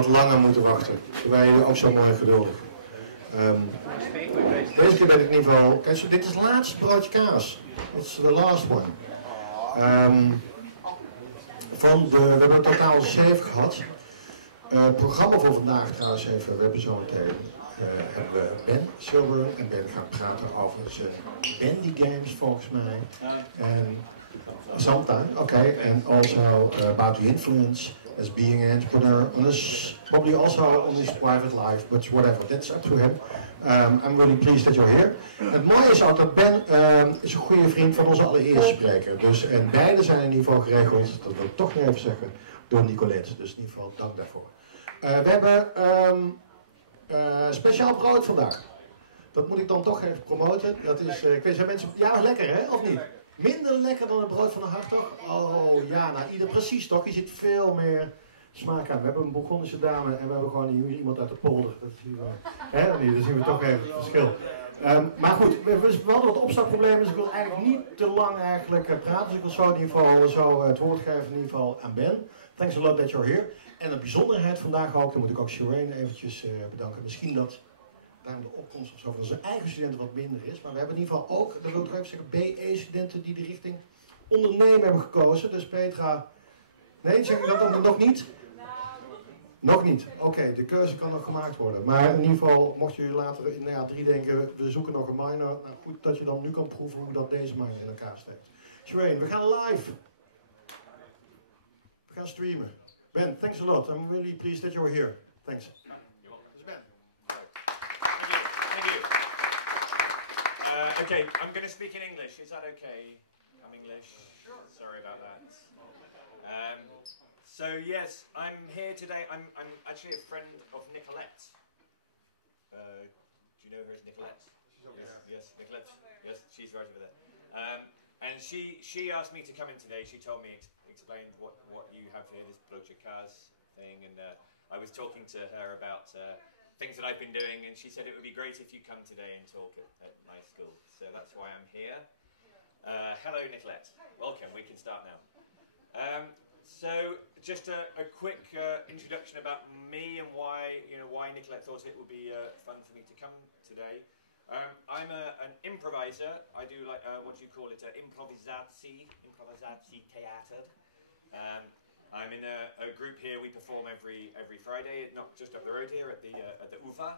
wat langer moeten wachten. Terwijl jullie ook zo mooi geduldig. Deze keer ben ik in ieder geval... Kijk, dit is het laatste broodje kaas. It's the last one. We hebben in totaal 7 gehad. Het programma voor vandaag trouwens even. We hebben zo meteen hebben we Ben Silburn. En Ben gaat praten over zijn bandy games volgens mij. En sometime, okay. And also about the influence as being an entrepreneur. And probably also on his private life. But whatever, that's up to him. I'm really pleased that you're here. Het mooie is ook dat Ben is een goede vriend van onze allereerste spreker. Dus, en beide zijn in ieder geval geregeld, dat wil ik toch nog even zeggen, door Nicolette. Dus in ieder geval dank daarvoor. We hebben speciaal brood vandaag. Dat moet ik dan toch even promoten. Dat is, ik weet zijn mensen, ja lekker hè, of niet? Minder lekker dan het brood van de Hartog? Oh ja, nou precies toch, je ziet veel meer smaak aan. We hebben een Bourgondische dame en we hebben gewoon iemand uit de polder. Dat zien we, hè? Dan zien we toch even het verschil. Maar goed, we hadden wat opstartproblemen, dus ik wil eigenlijk niet te lang eigenlijk praten. Dus ik wil zo in ieder geval het woord geven in ieder geval aan Ben. Thanks a lot that you're here. En de bijzonderheid vandaag ook, dan moet ik ook Shireen eventjes bedanken. Misschien dat daarom de opkomst of zo van zijn eigen studenten wat minder is. Maar we hebben in ieder geval ook, dat wil ik even zeggen, BE-studenten die de richting ondernemen hebben gekozen. Dus Petra, nee, zeg ik dat dan nog niet? Nog niet. Oké, de keuze kan nog gemaakt worden. Maar in ieder geval, mocht je later in jaar 3 denken, we zoeken nog een minor. Nou, goed dat je dan nu kan proeven hoe dat deze minor in elkaar steekt. Shireen, we gaan live. We gaan streamen. Ben, thanks a lot. I'm really pleased that you're here. Thanks. Dus Ben. Thank you. Okay, I'm going to speak in English. Is that okay? I'm English. Sure. Sorry about that. So yes, I'm here today. I'm actually a friend of Nicolette. Do you know her as Nicolette? She's over there. Yes, Nicolette. Yes, she's right over there. And she asked me to come in today. She told me explained what you have here, this Broodje Kaas thing, and I was talking to her about things that I've been doing, and she said it would be great if you come today and talk at my school. So that's why I'm here. Hello, Nicolette. Welcome. We can start now. So just a quick introduction about me and why Nicolette thought it would be fun for me to come today. I'm an improviser. I do like what do you call it? Improvisatie theater. I'm in a group here. We perform every Friday, not just up the road here at the UvA,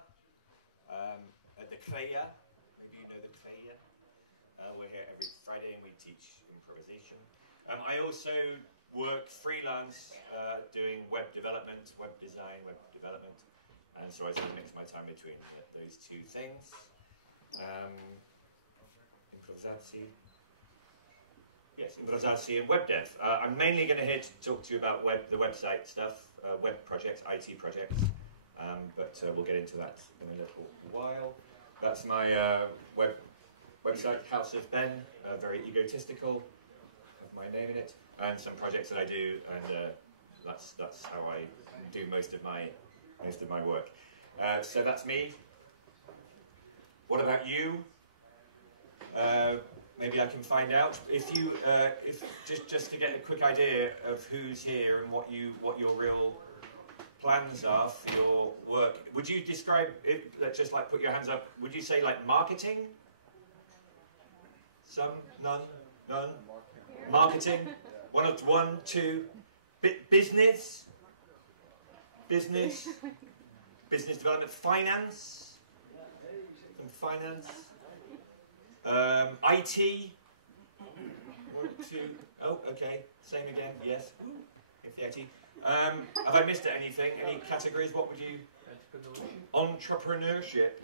at the Kreia. Maybe you know the Kreia. We're here every Friday and we teach improvisation. I also work freelance doing web development, web design, web development, and so I sort of mix my time between those two things. Improvisatie. Yes, improvisatie and web dev. I'm mainly going to here to talk to you about the website stuff, web projects, IT projects, but we'll get into that in a little while. That's my website, House of Ben, very egotistical, have my name in it, and some projects that I do, and that's how I do most of my work. So that's me. What about you? Maybe I can find out if you, just to get a quick idea of who's here and what your real plans are for your work. Would you describe it? Let's just like put your hands up. Would you say like marketing? Some, none. Marketing. One, two. Business. Business development. Finance. Some finance. IT. 1, 2. Oh, okay. Same again. Yes. If the IT. Have I missed anything? Any categories? What would you? Entrepreneurship.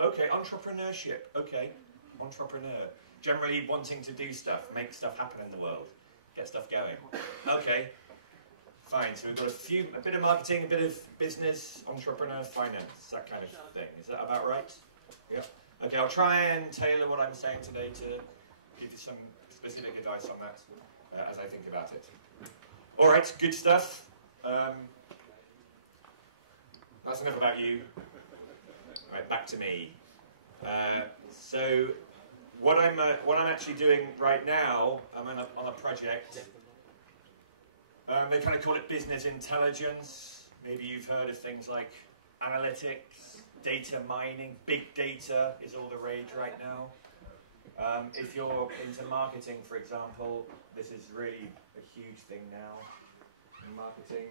Okay, entrepreneurship. Okay, entrepreneur. Generally wanting to do stuff, make stuff happen in the world, get stuff going. Okay, fine. So we've got a bit of marketing, a bit of business, entrepreneur, finance, that kind of thing. Is that about right? Yeah. Okay, I'll try and tailor what I'm saying today to give you some specific advice on that as I think about it. All right, good stuff. That's enough about you. All right, back to me. So what I'm actually doing right now, I'm on a project. They kind of call it business intelligence. Maybe you've heard of things like analytics, data mining, big data is all the rage right now. If you're into marketing, for example, this is really a huge thing now in marketing.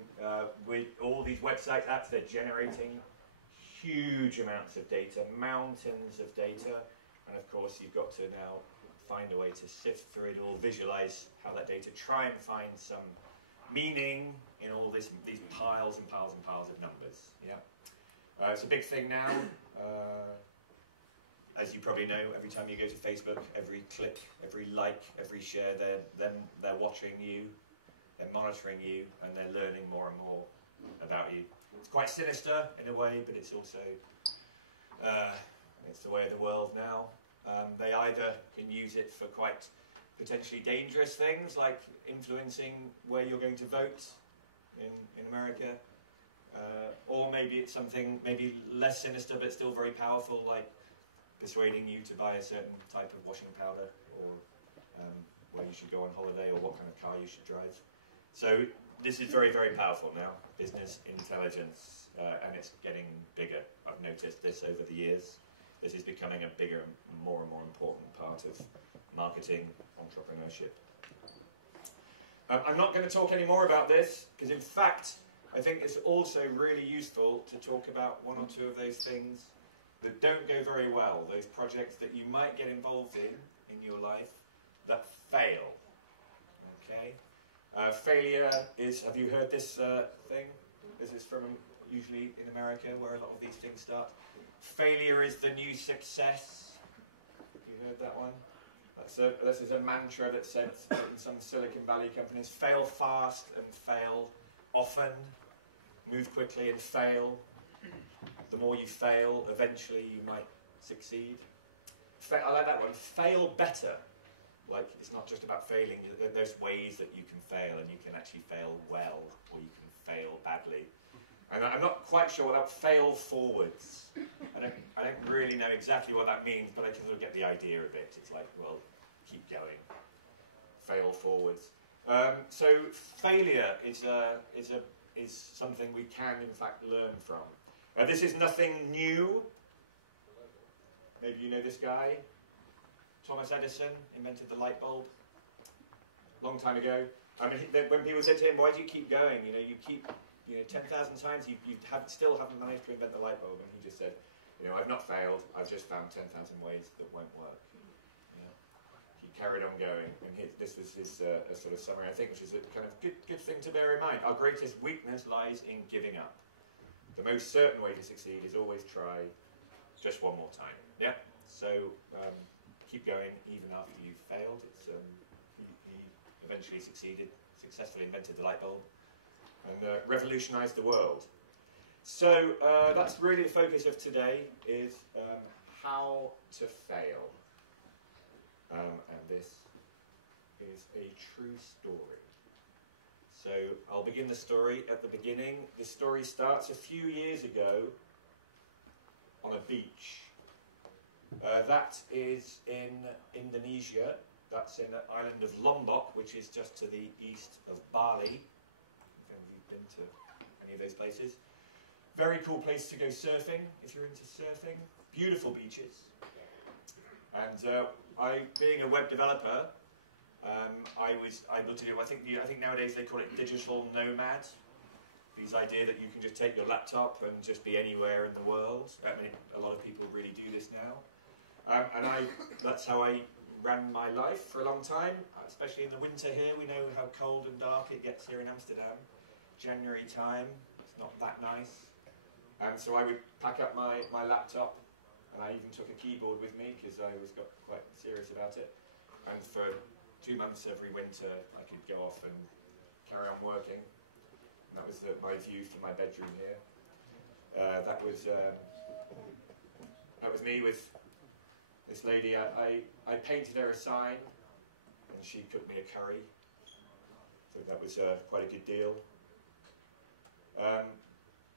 With all these website apps, they're generating huge amounts of data, mountains of data, and of course you've got to now find a way to sift through it all, visualize how that data, try and find some meaning in all these piles and piles and piles of numbers. Yeah, it's a big thing now. As you probably know, every time you go to Facebook, every click, every like, every share, they're watching you, they're monitoring you, and they're learning more and more about you. It's quite sinister in a way, but it's also it's the way of the world now. They either can use it for quite potentially dangerous things, like influencing where you're going to vote in America, or maybe it's something maybe less sinister but still very powerful, like persuading you to buy a certain type of washing powder, or where you should go on holiday, or what kind of car you should drive. So this is very, very powerful now, business intelligence, and it's getting bigger. I've noticed this over the years. This is becoming a bigger and more important part of marketing, entrepreneurship. I'm not going to talk any more about this, because in fact, I think it's also really useful to talk about one or two of those things that don't go very well, those projects that you might get involved in your life that fail. Okay? Failure is, have you heard this thing? This is from usually in America, where a lot of these things start. Failure is the new success. You heard that one? This is a mantra that's said in some Silicon Valley companies. Fail fast and fail often. Move quickly and fail. The more you fail, eventually you might succeed. I like that one. Fail better. Like, it's not just about failing. There's ways that you can fail, and you can actually fail well, or you can fail badly. And I'm not quite sure what that fail forwards. I don't really know exactly what that means, but I can sort of get the idea of it. It's like, well, keep going. Fail forwards. So failure is something we can, in fact, learn from. This is nothing new. Maybe you know this guy. Thomas Edison invented the light bulb long time ago. I mean, when people said to him, "Why do you keep going? You keep 10,000 times, you still haven't managed to invent the light bulb." And he just said, "I've not failed. I've just found 10,000 ways that won't work." He carried on going, and this was his sort of summary, I think, which is a kind of good thing to bear in mind. Our greatest weakness lies in giving up. The most certain way to succeed is always try just one more time. Yeah. So. Keep going even after you've failed. He eventually successfully invented the light bulb, and revolutionised the world. So that's really the focus of today, is how to fail. And this is a true story. So I'll begin the story at the beginning. The story starts a few years ago on a beach. That is in Indonesia. That's in the island of Lombok, which is just to the east of Bali. If you've been to any of those places. Very cool place to go surfing, if you're into surfing. Beautiful beaches. And being a web developer, I was able to do, I think nowadays they call it digital nomad. This idea that you can just take your laptop and just be anywhere in the world. I mean, a lot of people really do this now. And that's how I ran my life for a long time, especially in the winter here. We know how cold and dark it gets here in Amsterdam. January time, it's not that nice. And so I would pack up my laptop, and I even took a keyboard with me because I got quite serious about it. And for 2 months every winter, I could go off and carry on working. And that was my view from my bedroom here. That was me with this lady. I painted her a sign, and she cooked me a curry. So that was quite a good deal.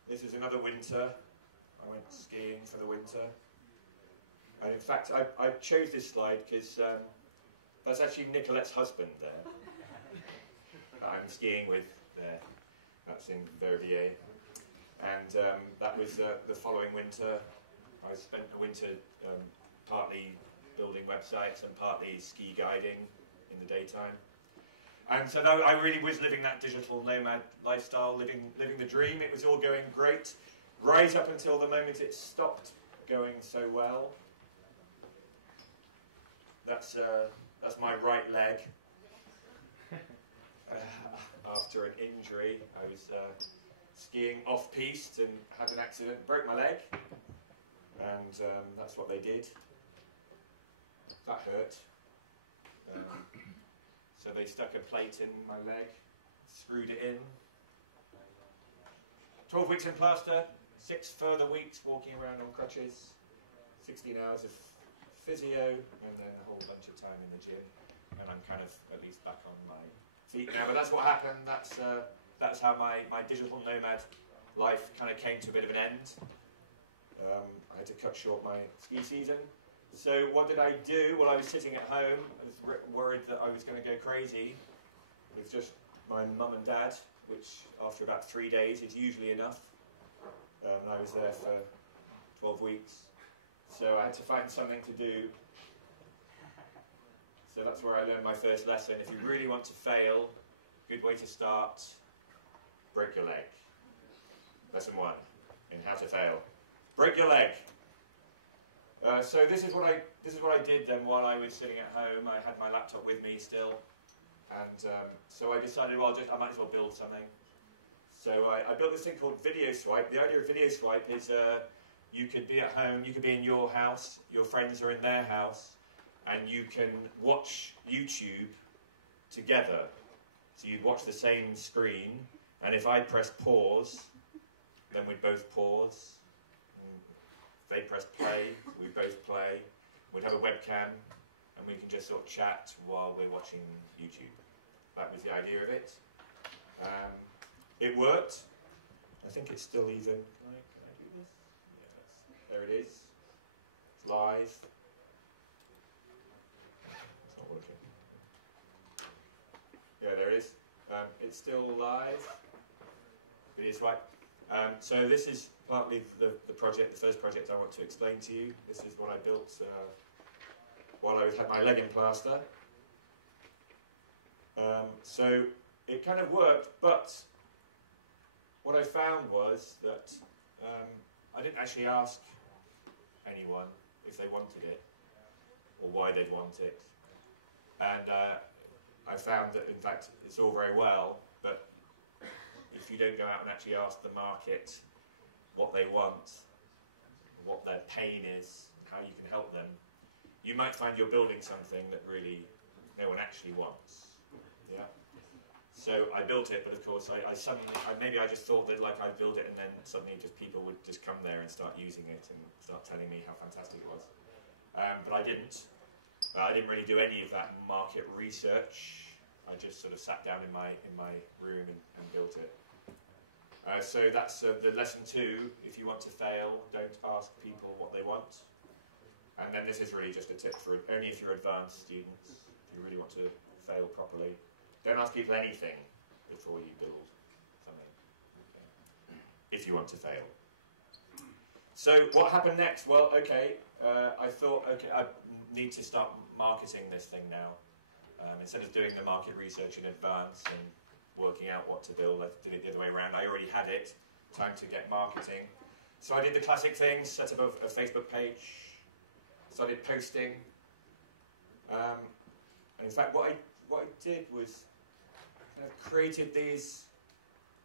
This is another winter. I went skiing for the winter. And in fact, I chose this slide because that's actually Nicolette's husband there. I'm skiing with there. That's in Verviers. And that was the following winter. I spent a winter partly building websites and partly ski guiding in the daytime. And so I really was living that digital nomad lifestyle, living the dream. It was all going great, right up until the moment it stopped going so well. That's my right leg. After an injury, I was skiing off-piste and had an accident, broke my leg, and that's what they did. That hurt. So they stuck a plate in my leg, screwed it in. 12 weeks in plaster, 6 further weeks walking around on crutches, 16 hours of physio, and then a whole bunch of time in the gym. And I'm kind of at least back on my feet now. But that's what happened. That's how my digital nomad life kind of came to a bit of an end. I had to cut short my ski season. So what did I do? Well, I was sitting at home. I was worried that I was going to go crazy with just my mum and dad, which after about 3 days is usually enough. And I was there for 12 weeks. So I had to find something to do. So that's where I learned my first lesson. If you really want to fail, good way to start, break your leg. Lesson 1 in how to fail. Break your leg. So this is what I did then while I was sitting at home. I had my laptop with me still, and so I decided, well, I might as well build something. So I built this thing called Video Swipe. The idea of Video Swipe is you could be at home, you could be in your house, your friends are in their house, and you can watch YouTube together. So you'd watch the same screen, and if I pressed pause, then we'd both pause. If they press play, we both play. We'd have a webcam, and we can just sort of chat while we're watching YouTube. That was the idea of it. It worked. I think it's still even. Can I do this? Yes. There it is. It's live. It's not working. Yeah, there it is. It's still live. Video swipe. So this is partly the project, the first project I want to explain to you. This is what I built while I had my leg in plaster. So it kind of worked, but what I found was that I didn't actually ask anyone if they wanted it or why they'd want it. And I found that, in fact, it's all very well, but if you don't go out and actually ask the market what they want, what their pain is, how you can help them, you might find you're building something that really no one actually wants. Yeah. So I built it, but of course maybe I just thought that like I'd build it and then suddenly just people would just come there and start using it and start telling me how fantastic it was. But I didn't. I didn't really do any of that market research. I just sort of sat down in my room and built it. So that's the lesson 2. If you want to fail, don't ask people what they want. And then this is really just a tip for only if you're advanced students, if you really want to fail properly. Don't ask people anything before you build something, okay, if you want to fail. So what happened next? Well, okay, I thought, okay, I need to start marketing this thing now. Instead of doing the market research in advance and working out what to build, I did it the other way around. I already had it, time to get marketing. So I did the classic things, set up a Facebook page, started posting. And in fact, what I did was kind of created these,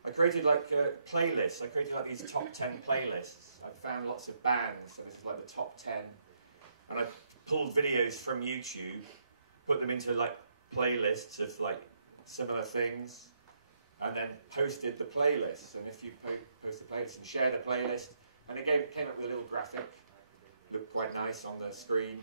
I created like playlists. I created like these top 10 playlists. I found lots of bands, so this is like the top 10. And I pulled videos from YouTube, put them into like playlists of like similar things, and then posted the playlists. And if you post the playlist and share the playlist, and it came up with a little graphic, looked quite nice on the screen,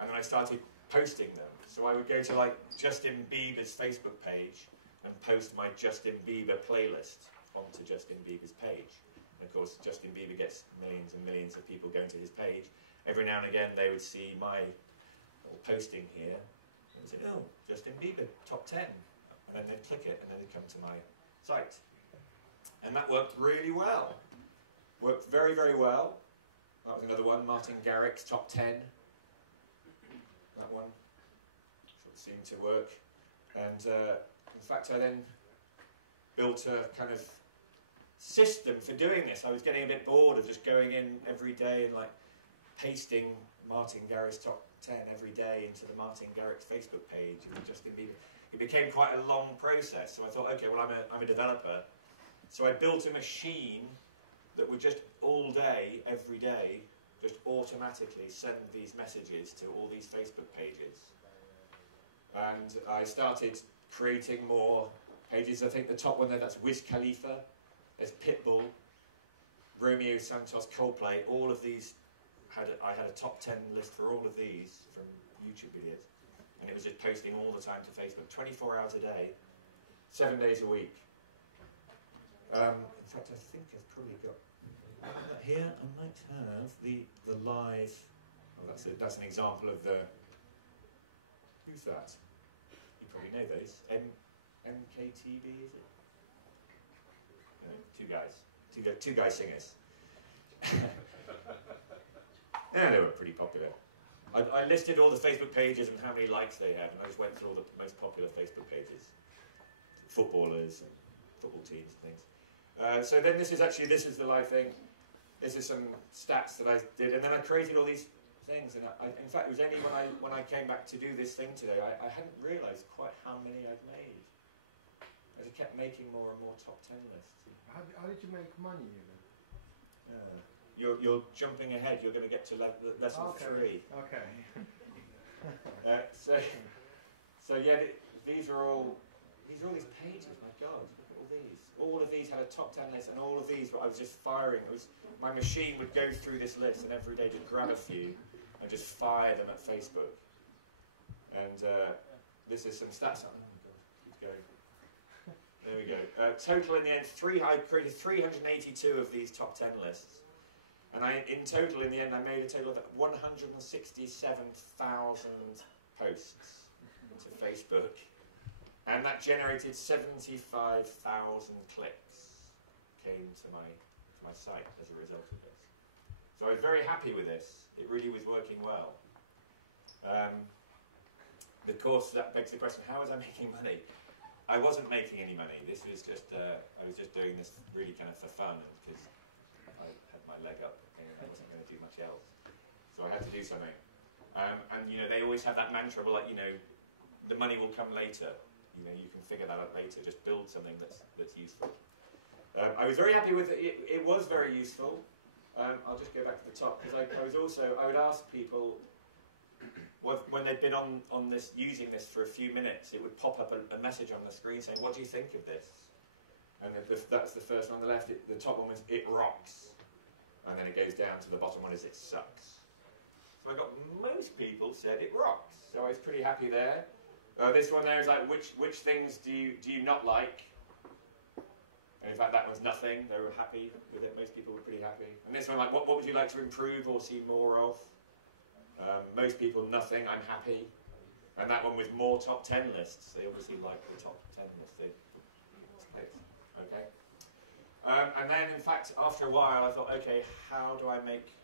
and then I started posting them. So I would go to like Justin Bieber's Facebook page and post my Justin Bieber playlist onto Justin Bieber's page. And of course, Justin Bieber gets millions and millions of people going to his page. Every now and again, they would see my little posting here and say, "Oh, Justin Bieber, top 10." And then they'd click it, and then they'd come to my site. And that worked really well. Worked very, very well. That was another one, Martin Garrix's Top 10. That one sort of seemed to work. And in fact, I then built a kind of system for doing this. I was getting a bit bored of just going in every day and like pasting Martin Garrix's Top 10 every day into the Martin Garrix Facebook page. It became quite a long process. So I thought, okay, well, I'm a developer. So I built a machine that would just all day, every day, just automatically send these messages to all these Facebook pages. And I started creating more pages. I think the top one there, that's Wiz Khalifa. There's Pitbull, Romeo Santos, Coldplay. All of these, I had a top 10 list for all of these from YouTube videos. And it was just posting all the time to Facebook, 24 hours a day, 7 days a week. In fact, I think I've probably got here. I might have the live. Oh, that's an example of the. Who's that? You probably know those. MKTV, is it? No, two guys singers. Yeah, they were pretty popular. I listed all the Facebook pages and how many likes they had, and I just went through all the most popular Facebook pages, footballers and football teams and things. So then this is the live thing. This is some stats that I did, and then I created all these things. And in fact, it was only when I came back to do this thing today, I hadn't realised quite how many I'd made. I just kept making more and more top 10 lists. How did you make money even? You're jumping ahead. You're going to get to lesson 3. Okay. So yeah, these are all these pages. My God, look at all these. All of these had a top 10 list, and all of these I was just firing. My machine would go through this list, and every day just grab a few and just fire them at Facebook. And this is some stats. Oh my God, keep going. There we go. Total in the end, I created 382 of these top 10 lists. And in total, in the end, I made a total of 167,000 posts to Facebook. And that generated 75,000 clicks came to my site as a result of this. So I was very happy with this. It really was working well. Of course, that begs the question, how was I making money? I wasn't making any money. This was just, I was just doing this really kind of for fun, and because I had my leg up and I wasn't going to do much else. So I had to do something. And you know, they always have that mantra, well, like, you know, the money will come later. You know, you can figure that out later. Just build something that's useful. I was very happy with it. It was very useful. I'll just go back to the top, because I would ask people, when they'd been on this, using this for a few minutes, it would pop up a message on the screen saying, what do you think of this? And that's the first one on the left. The top one was, it rocks. And then it goes down to the bottom one is, it sucks. So I got most people said it rocks. So I was pretty happy there. This one there is like, which things do you not like? And in fact, that one's nothing. They were happy with it. Most people were pretty happy. And this one, like, what would you like to improve or see more of? Most people, nothing. I'm happy. And that one with more top 10 lists. They obviously like the top 10 list. Okay. And then, in fact, after a while, I thought, okay, how do I make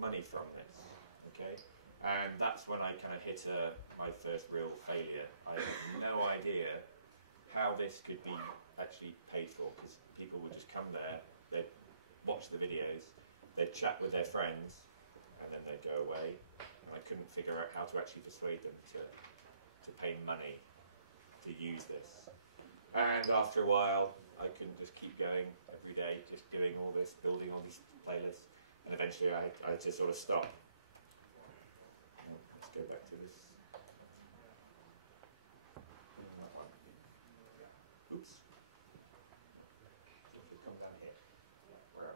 money from this? Okay. And that's when I kind of hit my first real failure. I had no idea how this could be actually paid for, because people would just come there, they'd watch the videos, they'd chat with their friends, and then they'd go away. And I couldn't figure out how to actually persuade them to pay money to use this. And after a while, I couldn't just keep going every day, just doing all this, building all these playlists, and eventually I had to sort of stop. Let's go back to this. Oops. Come down here. Where am I?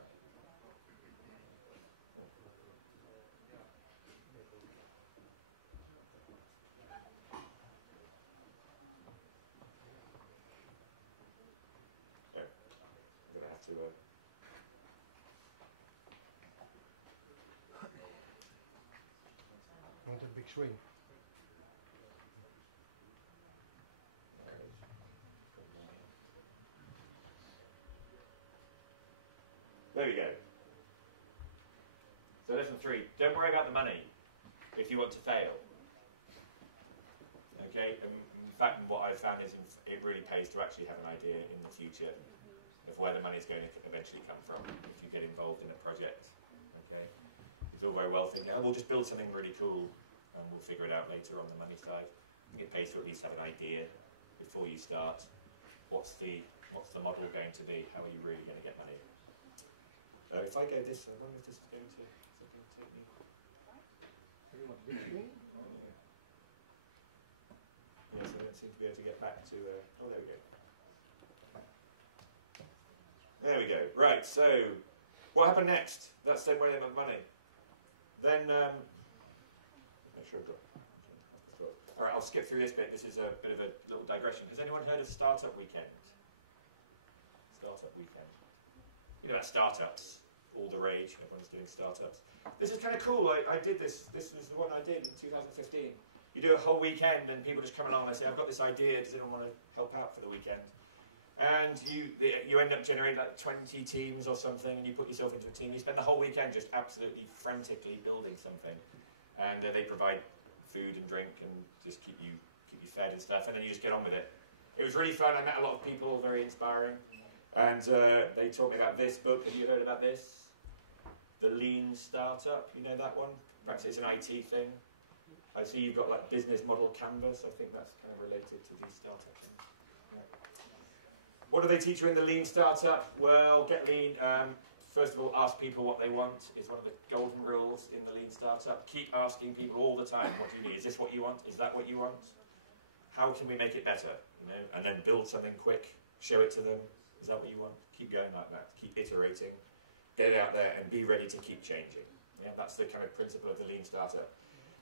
Okay. I'm going to have to... Want a big swing? There we go. So lesson 3, don't worry about the money if you want to fail. Okay, in fact what I've found is it really pays to actually have an idea in the future of where the money is going to eventually come from if you get involved in a project. Okay, it's all very well thinking, oh, we'll just build something really cool and we'll figure it out later on the money side. I think it pays to at least have an idea before you start. What's the model going to be? How are you really going to get money? If I go this, I wonder if this is going to take me. Big screen? Yes, I don't seem to be able to get back to. Oh, there we go. There we go. Right. So, what happened next? That's then where they make money. Then, make sure I've got. All right, I'll skip through this bit. This is a bit of a little digression. Has anyone heard of Startup Weekend? Startup Weekend. You know about startups, all the rage. Everyone's doing startups. This is kind of cool. I did this. This was the one I did in 2015. You do a whole weekend, and people just come along and they say, "I've got this idea. Does anyone want to help out for the weekend?" And you end up generating like 20 teams or something, and you put yourself into a team. You spend the whole weekend just absolutely frantically building something, and they provide food and drink and just keep you fed and stuff, and then you just get on with it. It was really fun. I met a lot of people, very inspiring, and they taught me about this book. Have you heard about this? The Lean Startup. You know that one? Perhaps it's an IT thing. I see you've got like business model canvas. I think that's kind of related to these startup things. Yeah. What do they teach you in the Lean Startup? Well, get lean. First of all, ask people what they want is one of the golden rules in the Lean Startup. Keep asking people all the time, what do you need? Is this what you want? Is that what you want? How can we make it better? You know, and then build something quick, show it to them. Is that what you want? Keep going like that. Keep iterating. Get it out there and be ready to keep changing. Yeah, that's the kind of principle of the Lean Startup.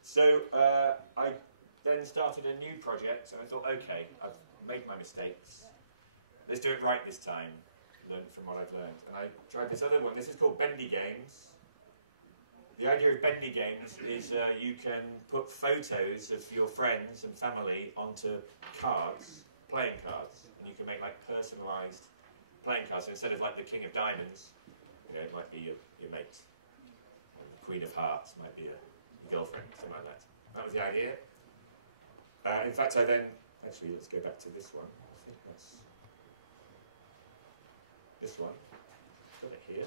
So I then started a new project, and I thought, okay, I've made my mistakes. Let's do it right this time. Learn from what I've learned. And I tried this other one. This is called Bendy Games. The idea of Bendy Games is you can put photos of your friends and family onto cards, playing cards, and you can make like personalised playing cards. So instead of like the King of Diamonds, you know, it might be your mate, and the Queen of Hearts might be your girlfriend, something like that. That was the idea. In fact, I then actually let's go back to this one. I think that's this one. Got it here.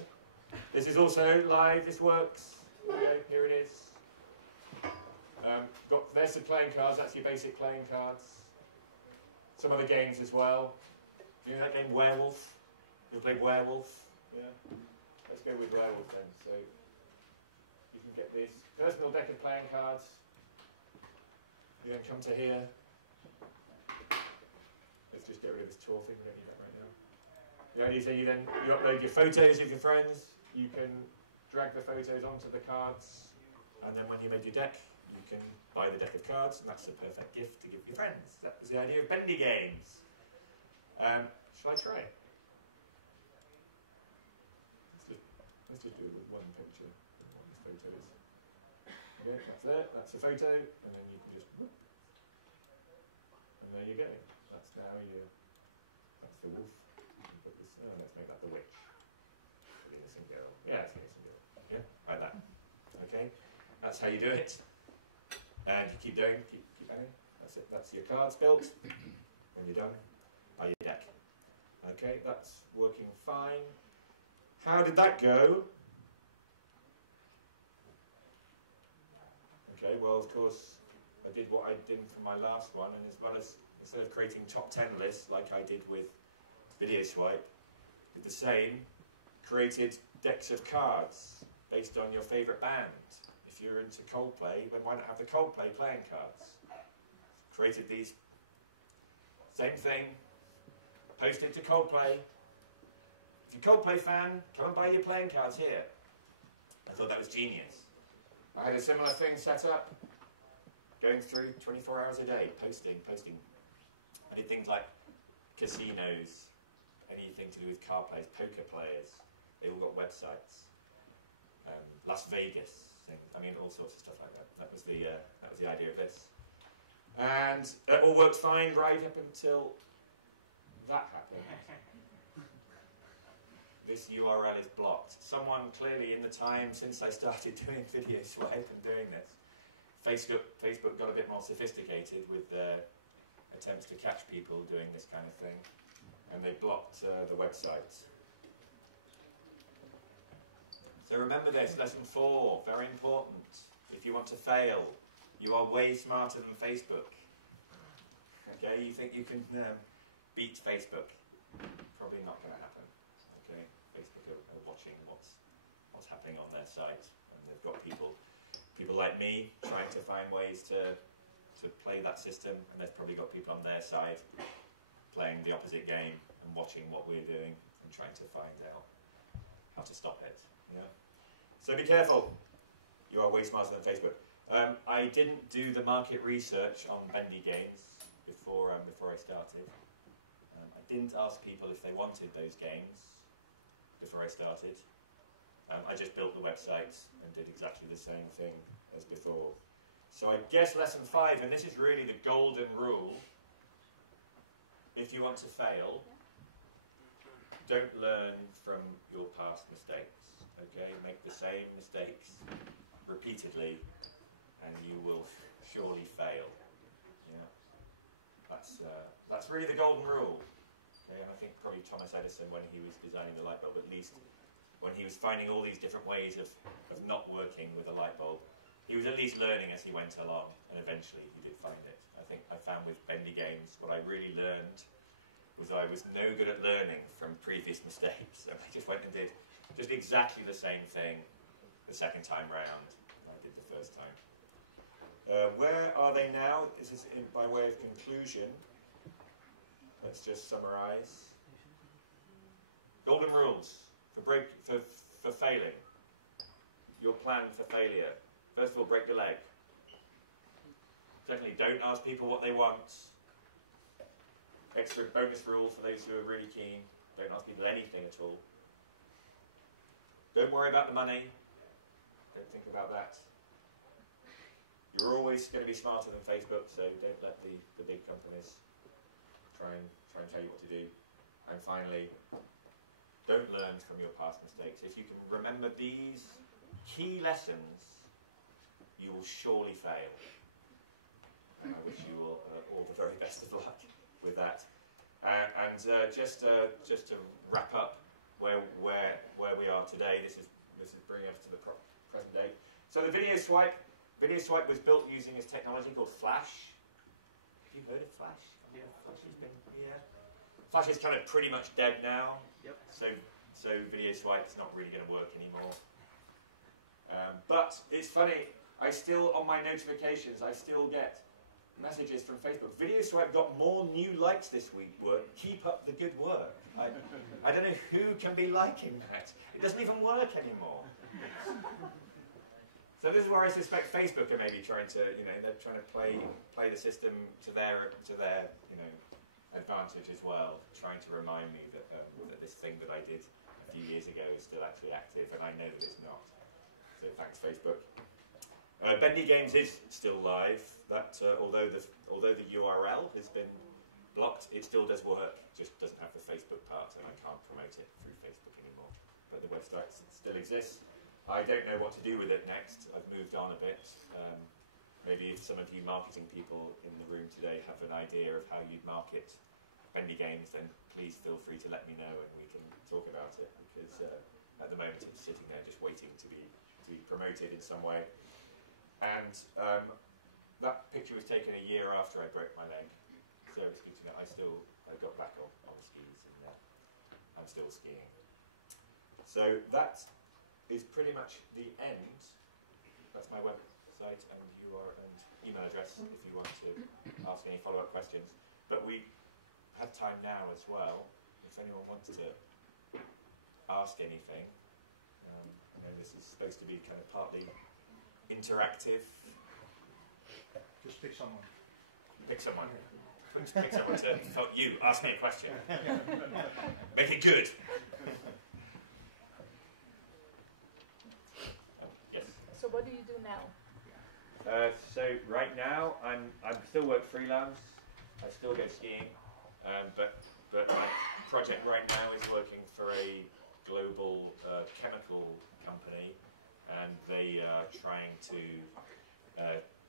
This is also live. This works. Okay, here it is. There's some playing cards. That's your basic playing cards. Some other games as well. Do you know that game Werewolf? You played Werewolf? Yeah. Let's go with Werewolf then. So you can get this personal deck of playing cards. You then come to here. Let's just get rid of this tour thing. We don't need that right now. The idea is that you upload your photos of your friends. You can drag the photos onto the cards, and then when you made your deck, you can buy the deck of cards, and that's a perfect gift to give your friends. That was the idea of Bendy Games. Shall I try it? Let's just do it with one picture of what this photo is. Okay, that's it. That's a photo, and then you can just whoop, and there you go. That's now that's the wolf. Put this, let's make that the witch. The innocent girl. Yeah, it's the innocent girl. Yeah, like that. Okay, that's how you do it. And you keep doing, keep adding. That's it. That's your cards built. When you're done, buy your deck. Okay, that's working fine. How did that go? Okay, well, of course, I did what I did for my last one, and as well as instead of creating top 10 lists like I did with Video Swipe, did the same, created decks of cards based on your favourite band. If you're into Coldplay, then why not have the Coldplay playing cards? Created these, same thing, posted to Coldplay. If you're a Coldplay fan, come and buy your playing cards here. I thought that was genius. I had a similar thing set up, going through 24 hours a day, posting. I did things like casinos, anything to do with car players, poker players. They all got websites. Las Vegas, I mean, all sorts of stuff like that. That was the idea of this. And it all worked fine right up until that happened. this URL is blocked. Someone clearly in the time since I started doing video swipe and doing this, Facebook got a bit more sophisticated with their attempts to catch people doing this kind of thing, and they blocked the website. So remember this, lesson 4, very important. If you want to fail, you are way smarter than Facebook. Okay, you think you can beat Facebook? Probably not going to happen. Okay, Facebook are watching what's happening on their site, and they've got people like me trying to find ways to play that system, and they've probably got people on their side playing the opposite game and watching what we're doing and trying to find out how to stop it. Yeah. So be careful. You are way smarter than Facebook. I didn't do the market research on bendy games before I started. I didn't ask people if they wanted those games before I started. I just built the website and did exactly the same thing as before. So I guess lesson 5, and this is really the golden rule. If you want to fail, don't learn from your past mistakes. Okay, make the same mistakes repeatedly, and you will surely fail. Yeah, that's really the golden rule. Okay, and I think probably Thomas Edison, when he was designing the light bulb, at least when he was finding all these different ways of not working with a light bulb, he was at least learning as he went along, and eventually he did find it. I think I found with bendy games, what I really learned was I was no good at learning from previous mistakes, and I just went and did just exactly the same thing the second time round I did the first time. Where are they now? This is by way of conclusion. Let's just summarize. Golden rules for failing. Your plan for failure. First of all, break your leg. Secondly, don't ask people what they want. Extra bonus rule for those who are really keen. Don't ask people anything at all. Don't worry about the money. Don't think about that. You're always going to be smarter than Facebook, so don't let the big companies try and tell you what to do. And finally, don't learn from your past mistakes. If you can remember these key lessons, you will surely fail. And I wish you all the very best of luck with that. Just to wrap up where we are today, this is bringing us to the present day. So the video swipe was built using this technology called Flash. Have you heard of Flash? Yeah, Flash has been here. Flash is kind of pretty much dead now. Yep. So video swipe is not really going to work anymore. But it's funny. I still, on my notifications, I still get messages from Facebook. Video swipe got more new likes this week. Keep up the good work. I don't know who can be liking that. It doesn't even work anymore. So this is where I suspect Facebook are maybe trying to, they're trying to play the system to their advantage as well, trying to remind me that this thing that I did a few years ago is still actually active, and I know that it's not. So thanks, Facebook. Bendy Games is still live. That although the URL has been blocked, it still does work. Just doesn't have the Facebook part, and I can't promote it through Facebook anymore. But the website still exists. I don't know what to do with it next. I've moved on a bit. Maybe if some of you marketing people in the room today have an idea of how you'd market Bendy Games, then please feel free to let me know and we can talk about it. Because at the moment it's sitting there just waiting to be promoted in some way. And that picture was taken a year after I broke my leg. So I got back on skis and I'm still skiing. So that is pretty much the end. That's my website and email address if you want to ask any follow-up questions. But we have time now as well, if anyone wants to ask anything. I know this is supposed to be kind of partly interactive. Just pick someone. Pick someone. Pick someone to help you ask me a question. Make it good. Yes. So what do you do now? So right now I'm still work freelance. I still go skiing, but my project right now is working for a global chemical company, and they are trying to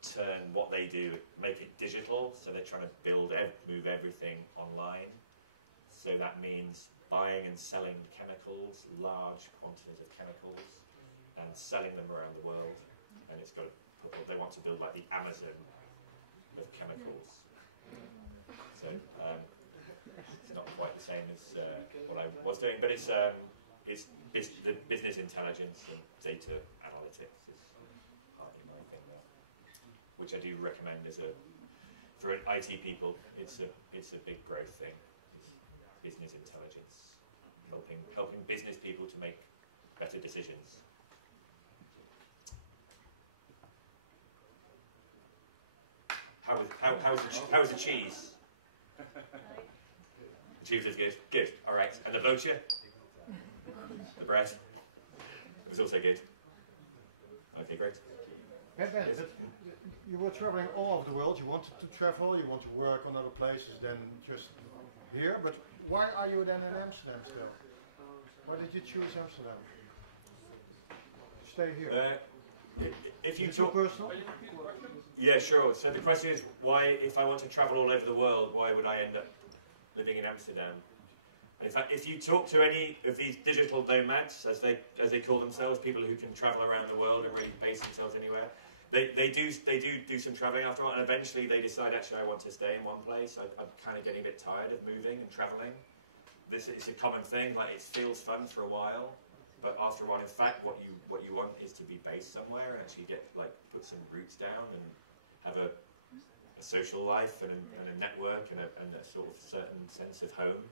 turn what they do, make it digital. So they're trying to move everything online. So that means buying and selling chemicals, large quantities of chemicals, and selling them around the world. And it's got they want to build like the Amazon of chemicals. So it's not quite the same as what I was doing, but it's the business intelligence and data analytics is partly my thing there, which I do recommend for IT people. It's a big growth thing. It's business intelligence, helping business people to make better decisions. How's the cheese? The cheese is good. Good. All right. And the broodje? The bread? It was also good. Okay, great. Ben, you were traveling all over the world. You wanted to travel. You want to work on other places than just here. But why are you then in Amsterdam still? Why did you choose Amsterdam? Stay here. If you talk personal. Yeah, sure. So the question is, why, if I want to travel all over the world, why would I end up living in Amsterdam? And in fact, if you talk to any of these digital nomads, as they call themselves, people who can travel around the world and really base themselves anywhere, they do some traveling after all, and eventually they decide, actually, I want to stay in one place. I'm kind of getting a bit tired of moving and traveling. This is a common thing. Like, it feels fun for a while. But after a while, in fact, what you want is to be based somewhere and actually put some roots down and have a social life and a network and a sort of certain sense of home.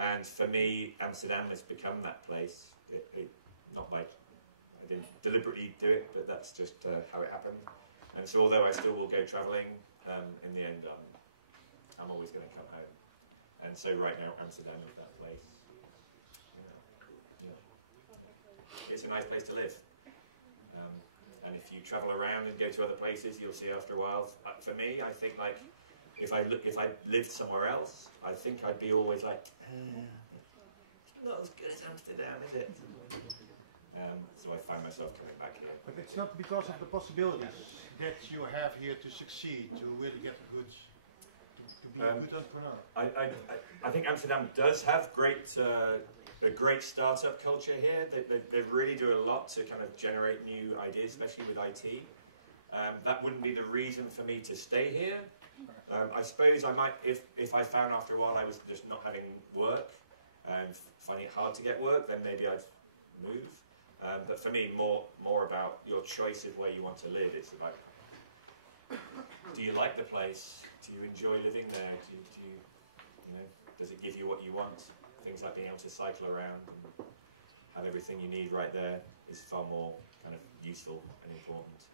And for me, Amsterdam has become that place. I didn't deliberately do it, but that's just how it happened. And so, although I still will go travelling, in the end, I'm always going to come home. And so, right now, Amsterdam is that place. It's a nice place to live, and if you travel around and go to other places, you'll see after a while. For me, I think like if I lived somewhere else, I think I'd be always like, it's not as good as Amsterdam, is it? So I find myself coming back here. But it's not because of the possibilities that you have here to succeed, to really get to be a good entrepreneur. I think Amsterdam does have a great startup culture here. They really do a lot to kind of generate new ideas, especially with IT. That wouldn't be the reason for me to stay here. I suppose I might, if I found after a while I was just not having work and finding it hard to get work, then maybe I'd move. But for me, more about your choice of where you want to live. It's about, do you like the place? Do you enjoy living there? Does it give you what you want? Things like being able to cycle around and have everything you need right there is far more kind of useful and important.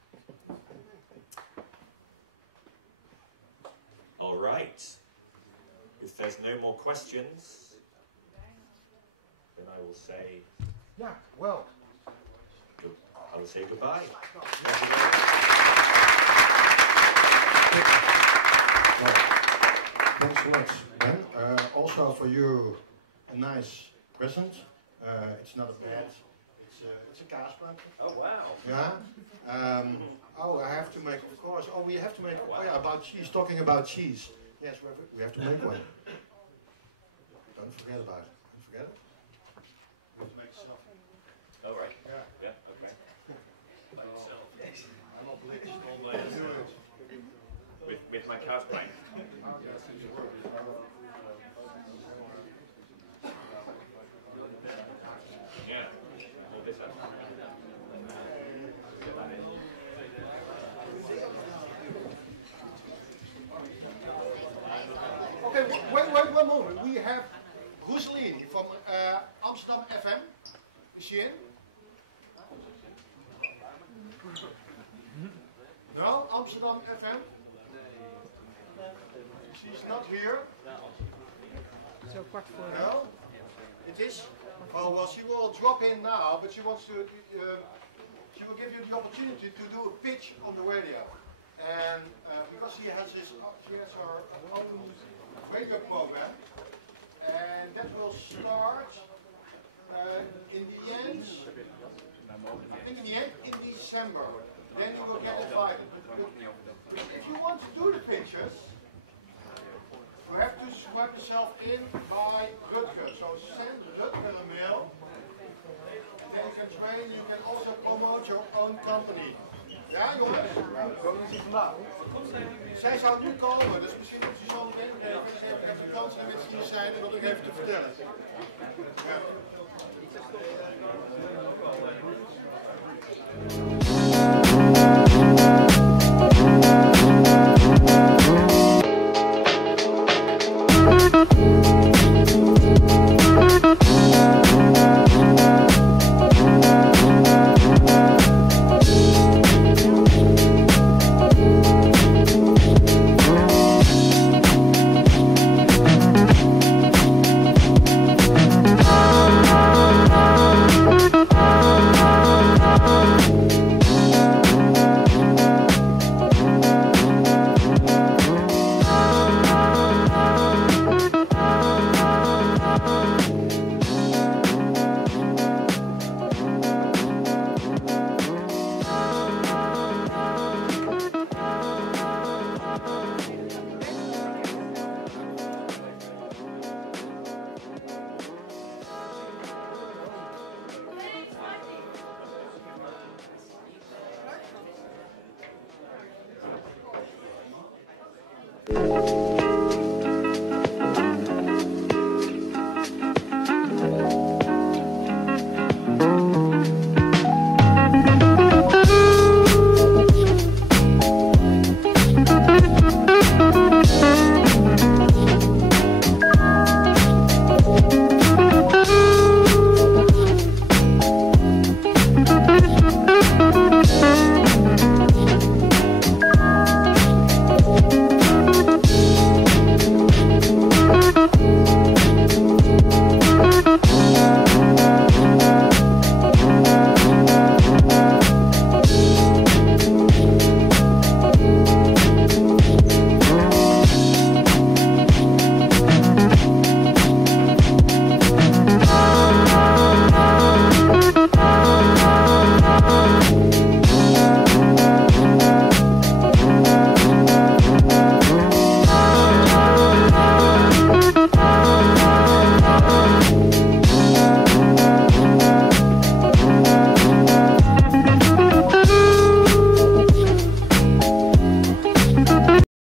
All right. If there's no more questions, then I will say. Yeah. Well. I will say goodbye. Thanks so much, Ben. Also for you, a nice present. It's not a bad. It's a Kaas blanket. Oh wow. Yeah. I have to make, of course. Oh, we have to make. Oh yeah, about cheese. Talking about cheese. Yes, we have to make one. Don't forget about it. Don't forget it. We have to make stuff. Oh right. Yeah. Yeah. Okay. By itself. Yes. I'm obliged always to do it. With my Kaas blanket. Yeah. Hold this up. Okay, wait one moment. We have Rosaline from Amsterdam FM. Is she in? No, Amsterdam FM. She's not here. Zo kwart voor. No, it is. Oh well, she will drop in now, but she wants to. She will give you the opportunity to do a pitch on the radio, and because she has her own radio program, and that will start in the end, in December, then you will get invited. But if you want to do the pictures, you have to swap yourself in by Broodje. So send Broodje a mail. Then you can train, you can also promote your own company. Ja, jongens? Ja, dat is hier vandaag. Zij zou nu komen, dus misschien moet je zo meteen even de kans hebben dat ze hier zijn en dat ik even te vertellen. Thank